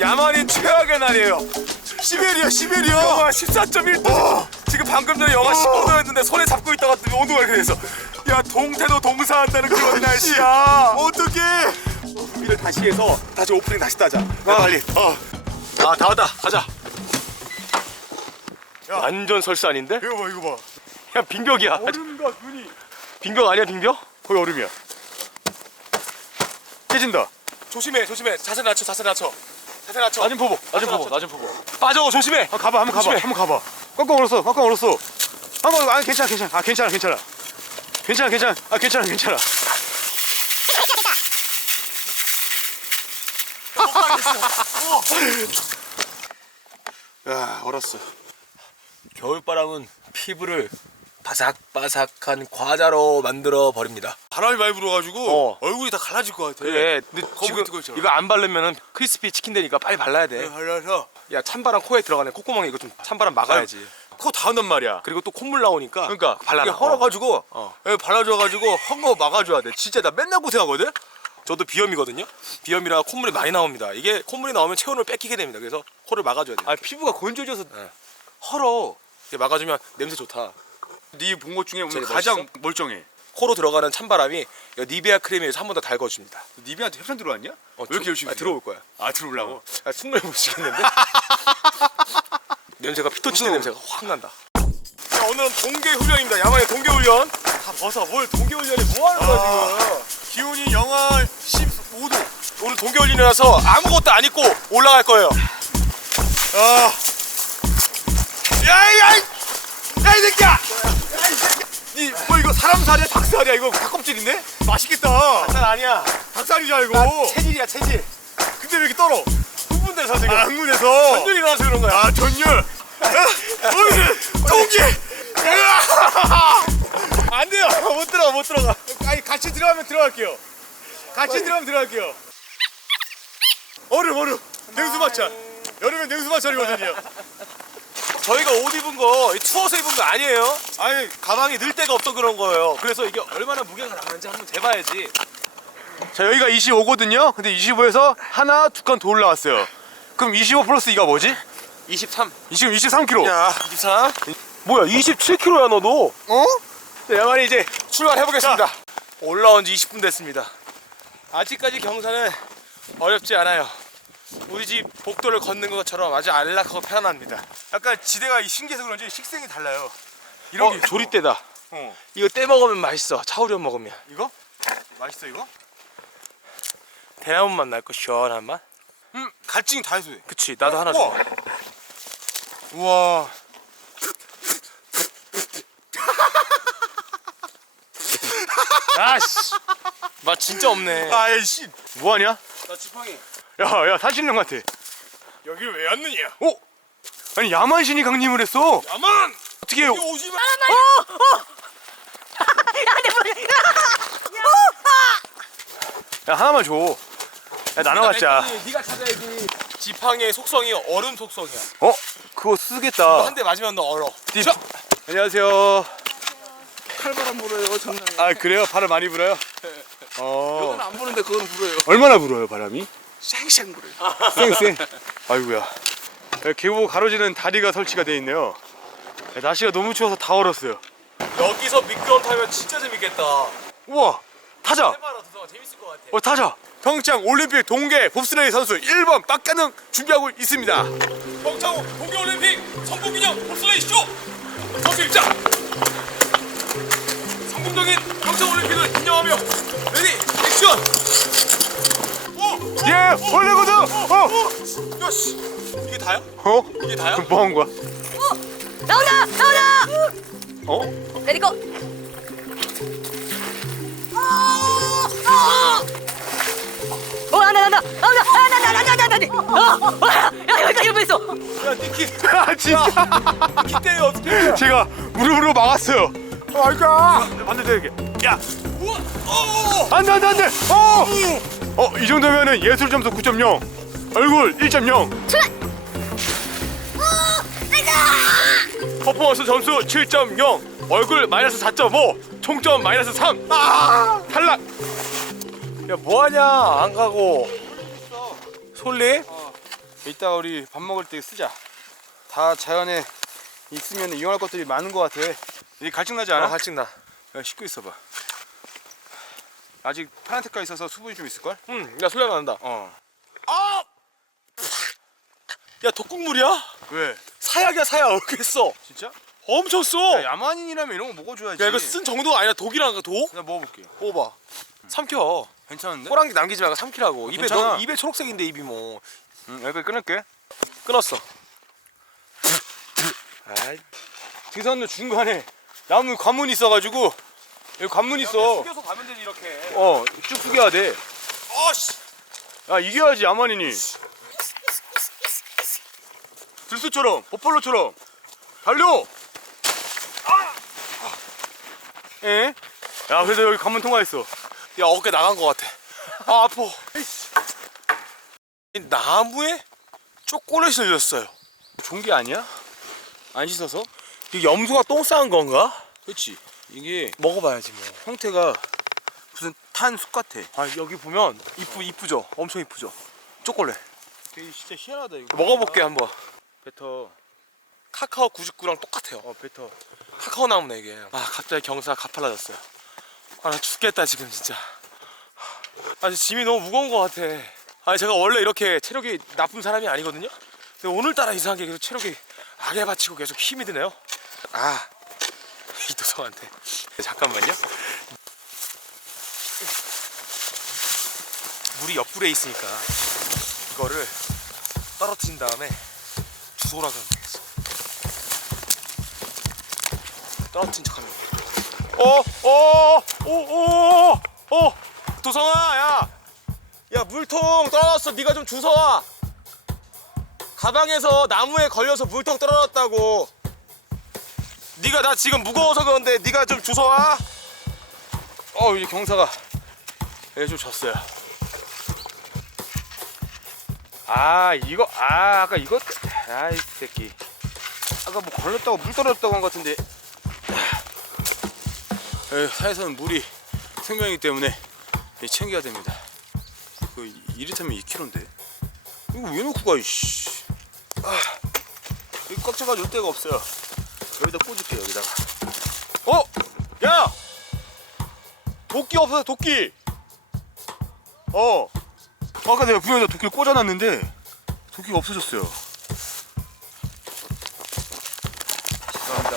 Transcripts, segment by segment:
야만인 최악의 날이에요. 시베리아, 시베리아. 영하 14.1도. 지금 방금 전에 영하 15도였는데 손에 잡고 있다가 또 온도가 이렇게 돼서. 야, 동태도 동사한다는 그런 날씨야. 어떡해. 준비를 다시 해서 다시 오프닝 다시 따자. 아, 빨리. 어. 아, 다 왔다. 가자. 완전 설산인데? 이거 봐, 이거 봐. 야, 빙벽이야. 얼음과 눈이 빙벽 아니야, 빙벽? 거의 얼음이야. 깨진다. 조심해, 조심해. 자세 낮춰, 자세 낮춰. 자세 낮춰. 낮은 포복, 낮은 포복, 낮은 포복. 빠져, 조심해. 아, 가봐, 한번 가봐, 조심해. 한번 가봐. 꽝꽝 얼었어, 꽝꽝 얼었어. 한번, 아, 괜찮아, 괜찮아, 아, 괜찮아, 괜찮아. 괜찮아, 괜찮아, 아, 괜찮아, 괜찮아. 야, 얼었어. 겨울바람은 피부를 바삭바삭한 과자로 만들어 버립니다. 바람이 많이 불어가지고 어. 얼굴이 다 갈라질 것 같아. 그래. 근데 거북이 지금 뜨고 있잖아. 이거 안 바르면은 크리스피 치킨 되니까 빨리 발라야 돼. 발라서 야 찬바람 코에 들어가네. 콧구멍에 이거 좀 찬바람 막아야지. 코 닿는단 말이야. 그리고 또 콧물 나오니까 그러니까 발라. 이게 헐어가지고 어. 여기 발라줘가지고 헝거 막아줘야 돼. 진짜 나 맨날 고생하거든. 저도 비염이거든요. 비염이라 콧물이 많이 나옵니다. 이게 콧물이 나오면 체온을 뺏기게 됩니다. 그래서 코를 막아줘야 돼. 아 피부가 건조해져서 네. 헐어. 이게 막아주면 냄새 좋다. 네 본 것 중에 오늘 제일 가장? 멀쩡해. 코로 들어가는 찬바람이 이 니베아 크림에 의해서 한 번 더 달궈줍니다. 니비한테 협찬 들어왔냐? 어, 왜 이렇게 열심히 아, 들어올 거야. 아 들어오려고? 아, 숨을 못 쉬겠는데? 냄새가 피토치드 냄새가 확 난다. 자, 오늘은 동계 훈련입니다. 야만의 동계 훈련. 다 벗어. 뭘 동계 훈련이 뭐 하는 거야 지금? 기온이 영하 15도. 오늘 동계 훈련이라서 아무것도 안 입고 올라갈 거예요. 아. 야이 야이 야이 새끼야. 니뭐 이거 사람 살이야 닭살이야 이거 닭껍질인데? 맛있겠다. 난 아니야. 닭살이잖아 이거. 나 체질이야 체질. 근데 왜 이렇게 떨어? 흥분돼서 지금. 아, 흥분해서. 전율이 나서 그런 거야. 아 전율. 어이 동계. 안 돼요. 못 들어가 못 들어가. 아니 같이 들어가면 들어갈게요. 같이 들어가면 들어갈게요. 얼음 얼음. 냉수 마찰. 여름엔 냉수 마찰이거든요. 저희가 옷 입은 거 추워서 입은 거 아니에요. 아니 가방이 늘 데가 없어 그런 거예요. 그래서 이게 얼마나 무게가 나가는지 한번 재봐야지. 자 여기가 25거든요. 근데 25에서 하나 두 칸 더 올라왔어요. 그럼 25 플러스 2가 뭐지? 23. 지금 23kg. 야 23. 뭐야 27kg야 너도. 어? 자, 야만이 이제 출발해 보겠습니다. 올라온 지 20분 됐습니다. 아직까지 경사는 어렵지 않아요. 우리 집 복도를 걷는 것처럼 아주 안락하고 편안합니다. 약간 지대가 신기해서 그런지 식생이 달라요. 이런 어, 게 조리대다. 어. 이거 떼 먹으면 맛있어. 차우려 먹으면. 이거? 맛있어 이거? 대나무 맛 날 거 시원한 맛. 음 갈증이 다 해소돼. 그치 나도 하나 줘. 우와. 우와. 아씨. 맛 진짜 없네. 아이씨. 뭐 하냐? 나 지팡이. 야 야 사진 능 같아. 여기 왜 왔느냐? 어? 아니 야만신이 강림을 했어. 야만. 어떻게? 여기 오지 마. 야 하나만 줘. 야 나눠 갖자. 네가 찾아야지. 지팡이의 속성이 얼음 속성이야. 어? 그거 쓰겠다. 한 대 맞으면 너 얼어. 딥. 안녕하세요. 칼바람 불어요 장난 아 그래요? 바람 많이 불어요? 어. 이건 안 부는데 그건 불어요 얼마나 불어요 바람이? 쌩쌩 불어요 쌩쌩. 아이고야. 계곡 가로지는 다리가 설치가 돼 있네요. 야, 날씨가 너무 추워서 다 얼었어요. 여기서 미끄럼 타면 진짜 재밌겠다. 우와 타자. 해봐라 두성아 재밌을 것 같아. 어 타자. 평창 올림픽 동계 봅슬레이 선수 1번 빡가능 준비하고 있습니다. 평창 동계 올림픽 성공기념 봅슬레이 쇼 선수 입장. 성공적인 평창 올림픽을 기념하며 레디 액션. 오, 예 원래거든. 어. 야 씨 이게 다야? 어? 이게 다야? 그럼 뭐한 거야? 나온다! 나온다! 어? 내리고! 어, 나온다, 나온다! 나온다! 아, 나, 나, 나, 나, 나, 나, 나! 어, 어, 야, 여기까지 있어! 야 니키 아 진짜. 니키 때에 어떻게? 해? 제가 무릎으로 막았어요. 아이가. 반대 되게. 야. 우와, 어, 안돼 안돼 안돼. 어. 어 이 정도면은 예술 점수 9.0, 얼굴 1.0. 출발! 퍼포먼스 점수 7.0, 얼굴 마이너스 4.5, 총점 마이너스 3 탈락 야 뭐하냐 안 가고 솔리? 이따 우리 밥 먹을 때 쓰자 다 자연에 있으면 이용할 것들이 많은 것 같아 이 갈증 나지 않아? 갈증 나. 야 씻고 있어봐 아직 파란 색깔 있어서 수분이 좀 있을걸? 응, 야 소리가 난다. 어야 독국물이야? 왜? 사약이야 사약 어떻게 써? 진짜? 엄청 써. 야, 야만인이라면 이런 거 먹어줘야지 야 이거 쓴 정도가 아니라 독이라는 거 독? 나 먹어볼게 먹어봐. 삼켜. 괜찮은데? 호랑이 남기지 말고 삼키라고. 입에 괜찮아. 너 입에 초록색인데 입이 뭐. 응 여기까지 끊을게 끊었어. 아이 등산로 중간에 나무 관문 있어가지고 여기 관문 있어 숙여서 가면 되지 이렇게. 어 쭉 숙여야 돼야 아씨. 이겨야지 야만인이 들수처럼 버팔로처럼 달려 에? 야 그래서 여기 관문 통과했어 야 어깨 나간 것 같아. 아 아파. 이 나무에 초콜릿이 들렸어요. 좋은 게 아니야? 안 씻어서? 이 염소가 똥 싸는 건가? 그렇지 이게 먹어봐야지 뭐. 형태가 무슨 탄 숲 같아 아 여기 보면 이쁘 이쁘죠. 엄청 이쁘죠. 초콜릿. 되게 진짜 희한하다 이거 먹어볼게 한번. 뱉어 카카오 99랑 똑같아요. 어 뱉어 카카오 나무네 이게. 아 갑자기 경사가 가팔라졌어요. 아 나 죽겠다 지금 진짜. 아 짐이 너무 무거운 것 같아. 아 제가 원래 이렇게 체력이 나쁜 사람이 아니거든요. 근데 오늘따라 이상하게 계속 체력이 악에 받치고 계속 힘이 드네요. 아 이도성한테 잠깐만요. 물이 옆불에 있으니까 이거를 떨어뜨린 다음에 주소라 그러면 되겠어. 떨어뜨린 척 하면 돼. 어, 어, 오, 오, 오, 도성아, 야, 야 물통 떨어졌어. 네가 좀 주워와. 가방에서 나무에 걸려서 물통 떨어졌다고. 네가 나 지금 무거워서 그런데 네가 좀 주워와. 어 이제 경사가 여기 좀 졌어요. 아 이거 아 아까 이거 아이 새끼. 아까 뭐 걸렸다고 물 떨어졌다고 한 것 같은데. 여기 사에서는 물이 생명이기 때문에 예, 챙겨야 됩니다. 그 이리타면 2kg인데. 이거 왜 놓고 가 이씨. 아 여기 꽉 차가지고 올 데가 없어요 여기다 꽂을게요 여기다가 어? 야! 도끼 없어요 도끼! 어. 아까 내가 분명히 도끼를 꽂아놨는데 도끼가 없어졌어요. 죄송합니다.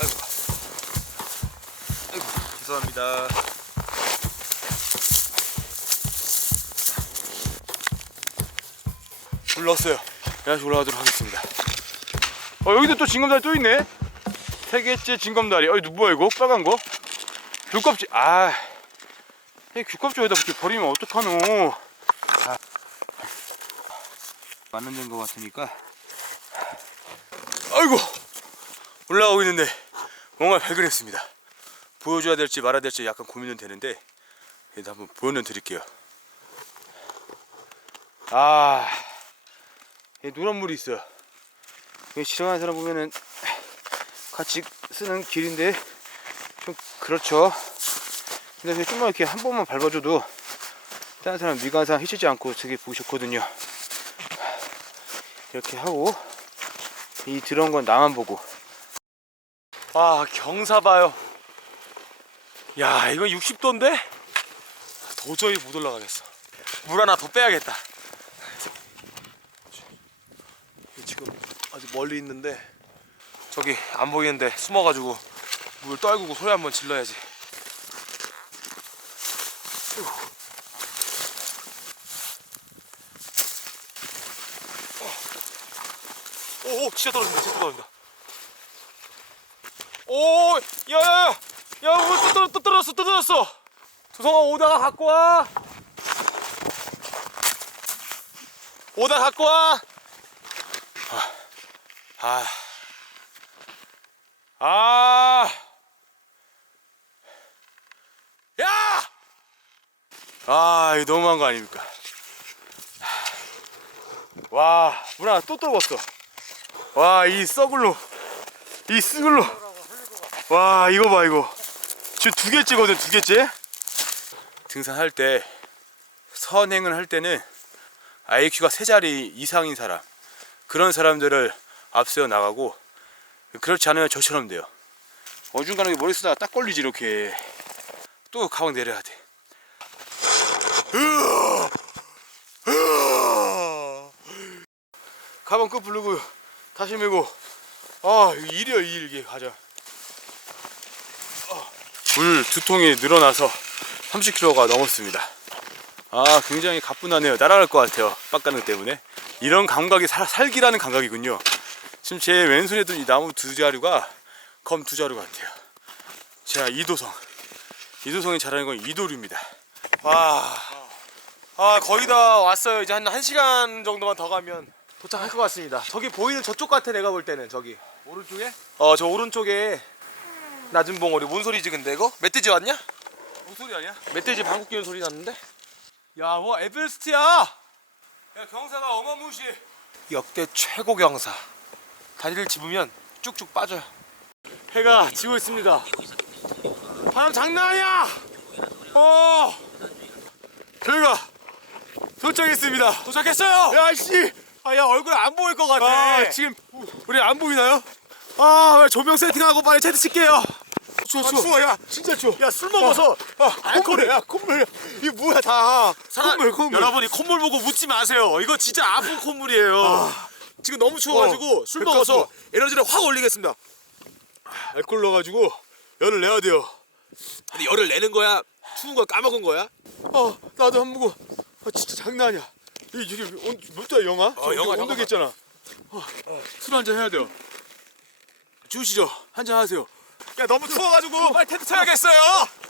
아이고. 아이고 죄송합니다. 불렀어요. 다시 올라가도록 하겠습니다 어 여기도 또 징검다리 또 있네 세 개째 징검다리. 어이 뭐야 이거? 빨간 거? 귤껍질. 아, 이 귤껍질 여기다 그렇게 버리면 어떡하노? 아. 만원된 거 같으니까. 아이고 올라가고 있는데 뭔가 발견했습니다. 보여줘야 될지 말아야 될지 약간 고민은 되는데 일단 한번 보여는 드릴게요. 아, 이 노란 물이 있어요. 싫어하는 사람 보면은 같이 쓰는 길인데 좀 그렇죠 근데 좀만 이렇게 한 번만 밟아줘도 다른 사람 미간상 해치지 않고 되게 보기 좋거든요 이렇게 하고 이 들어온 건 나만 보고 아 경사 봐요. 야 이거 60도인데 도저히 못 올라가겠어. 물 하나 더 빼야겠다. 지금 아직 멀리 있는데 저기 안 보이는데 숨어가지고 물 떨구고 소리 한번 질러야지. 오, 오 진짜 떨어진다, 진짜 떨어진다. 오, 야야야, 야, 뭐, 또, 또, 또 떨어졌어, 또 떨어졌어. 조성아 오다가 갖고 와. 오다 갖고 와. 아, 아, 야, 아 이거 너무한 거 아닙니까? 와물 하나 또 떨궜어. 와 이 썩을로 이 쓱을로. 와 이거 봐 이거. 지금 두 개째거든 두 개째? 등산할 때 선행을 할 때는 IQ가 세 자리 이상인 사람. 그런 사람들을 앞세워 나가고 그렇지 않으면 저처럼 돼요 어중간하게 머리 쓰다가 딱 걸리지 이렇게 또 가방 내려야 돼 가방 끝 부르고 다시 메고 아 일이야 일 이게 가자 물 두 통이 늘어나서 30kg가 넘었습니다. 아 굉장히 가뿐하네요. 날아갈 것 같아요. 빡가능 때문에 이런 감각이 살, 살기라는 감각이군요. 지금 제 왼손에 둔이 나무 두 자루가 검 두 자루 같아요. 자 이도성 이도성이 잘하는 건 이도류입니다. 와. 아 거의 다 왔어요 이제 한 1시간 정도만 더 가면 도착할 것 같습니다 저기 보이는 저쪽 같아 내가 볼 때는 저기 오른쪽에 어 저 오른쪽에 낮은 봉우리 뭔 소리지 근데 이거? 멧돼지 왔냐? 목소리 아니야? 멧돼지 방귀 뀌는 소리 났는데? 야 뭐 에베레스트야? 야 경사가 어마무시해. 역대 최고 경사 다리를 집으면 쭉쭉 빠져요. 해가 지고 있습니다. 바람 장난 아니야! 어! 저희가 도착했습니다. 도착했어요! 야 씨! 아 야 얼굴 안 보일 것 같아. 아, 지금 우리 안 보이나요? 아 조명 세팅하고 빨리 채트 칠게요. 추워 추워. 추워, 야. 진짜 추워. 야 술 먹어서. 알코올에 야 콧물. 이게 뭐야 다. 사람- 콧물 콧물. 여러분 이 콧물 보고 묻지 마세요. 이거 진짜 아픈 콧물이에요. 지금 너무 추워가지고 어, 술 먹어서. 에너지를 확 올리겠습니다. 알코올 넣어가지고 열을 내야 돼요 근데 열을 내는 거야? 추운 거 까먹은 거야? 어 나도 한 모금 아 진짜 장난 아니야 이 이게 온- 몇 도야 영하? 어, 영하, 온도 영하. 했잖아 술 한잔 해야 돼요 주시죠 한잔 하세요 야 너무 추워가지고 빨리 텐트 쳐야겠어요.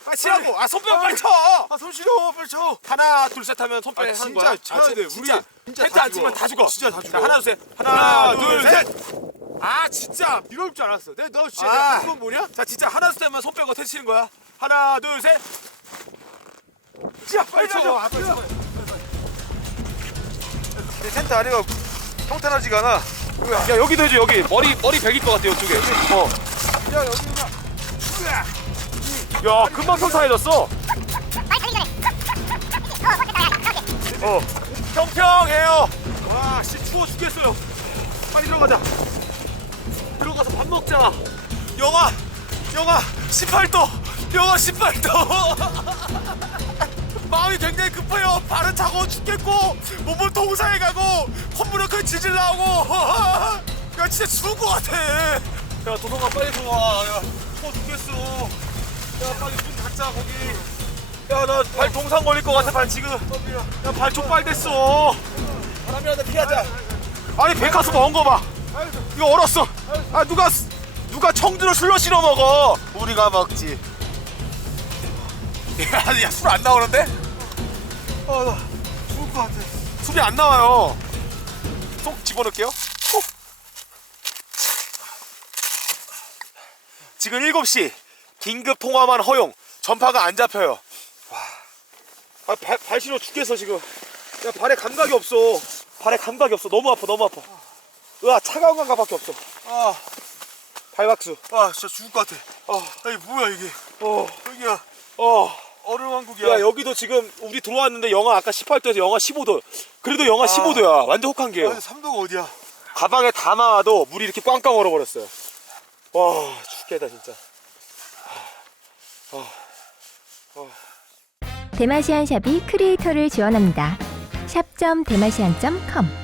빨리 치라고. 아 손뼉 빨리 쳐. 아손 싫어 빨리 쳐 하나 둘 셋 하면 손뼉 아, 하는 진짜 거야. 쳐야 돼. 우리 진짜. 진짜 다 안 치면 죽어. 다 죽어. 진짜 다 죽어. 자, 하나 둘 셋. 하나, 둘, 둘 셋. 셋. 아 진짜 이럴 줄 알았어 내가 너 진짜 아. 한번 뭐냐? 자 진짜 하나 둘 셋만 손 빼고 텐트 치는 거야. 하나 둘 셋. 진짜 빨리 쳐. 아, 빨리 쳐 내 텐트 안에가 평탄하지가 않아. 야 여기도 해줘 여기 머리 머리 베길 것 같아 이쪽에 어. 야 여기가. 야 금방 평탄해졌어 어 평평해요 와씨 추워 죽겠어요 빨리 들어가자 들어가서 밥 먹자 영하 영하 18도. 영하 18도. 마음이 굉장히 급해요. 발은 차가워 죽겠고 몸은 동사에 가고 콧물은 그 지질 나오고. 야 진짜 죽을 것 같아. 야 도성아 빨리 들어와 야 추워 죽겠어 야 빨리 문 닫자 거기. 야나 발 동상 걸릴 것 같아 발 지금. 야발 족발 됐어. 바람이라도 피하자. 아니 백화수 먹은 거봐. 이거 얼었어. 아 누가 누가 청주로 술로 실어 먹어? 우리가 먹지. 야, 술 안 나오는데? 아나 죽을 것 같아. 술이 안 나와요. 속 집어넣을게요. 지금 7시 긴급 통화만 허용. 전파가 안 잡혀요. 아, 발, 발 시려 죽겠어 지금. 야 발에 감각이 없어. 발에 감각이 없어. 너무 아파 너무 아파. 으아 차가운 감각밖에 없어. 아. 발박수. 아, 진짜 죽을 것 같아. 아, 아니 뭐야 이게? 어, 여기야. 어. 얼음 왕국이야. 야 여기도 지금 우리 들어왔는데 영하 아까 18도에서 영하 15도. 그래도 영하 15도야. 완전 혹한 게요. 아니, 3도가 어디야? 가방에 담아도 물이 이렇게 꽝꽝 얼어버렸어요. 와 죽겠다 진짜 대마시안 샵이 크리에이터를 지원합니다. 샵.대마시안.com